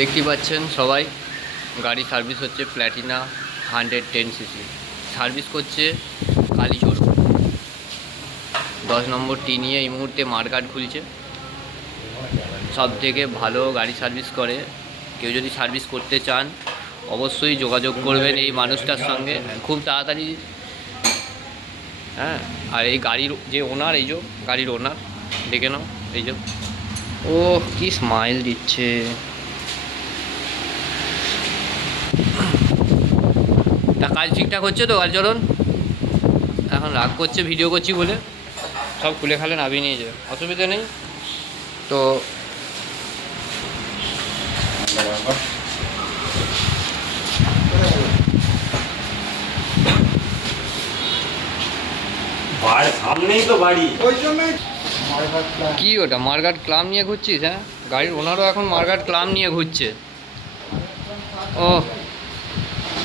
দেখতে পাচ্ছেন সবাই, গাড়ি সার্ভিস হচ্ছে প্ল্যাটিনা 110cc। সার্ভিস করছে কালীচরণ। 10 নম্বর টি নিয়ে এই মুহূর্তে মার্কেট খুলছে। সব থেকে ভালো গাড়ি সার্ভিস করে। কেউ যদি সার্ভিস করতে চান অবশ্যই যোগাযোগ করবেন এই মানুষটার সঙ্গে, খুব তাড়াতাড়ি। হ্যাঁ, আর এই গাড়ির যে ওনার, এই যে গাড়ির ওনার, দেখে নাও, এই যে ও কি স্মাইল দিচ্ছে। তা কাজ ঠিকঠাক হচ্ছে তো কালচরণ? এখন রাগ করছে ভিডিও করছি বলে, সব খুলে খালে নামিয়ে নিয়ে যাবে, অসুবিধা নেই তো। সামনেই তো বাড়ি, কি ওটা মার্কেট ক্লাব নিয়ে ঘুরছিস? হ্যাঁ, গাড়ির ওনারও এখন মার্কেট ক্লাব নিয়ে ঘুরছে। ও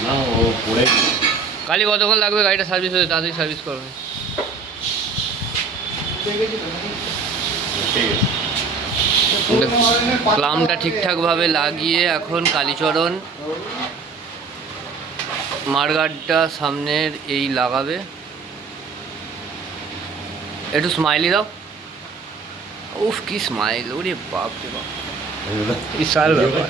না ও পড়ে কালি কতক্ষণ লাগবে গাড়িটা সার্ভিস হতে? তাড়াতাড়ি সার্ভিস করবে। ক্লামটা ঠিকঠাকভাবে লাগিয়ে এখন কালীচরণ মার্কেটটা সামনের এই লাগাবে। একটু স্মাইলি দাও। উফ কি স্মাইল, ওরে বাপ রে বাপ, বিশাল ব্যাপার।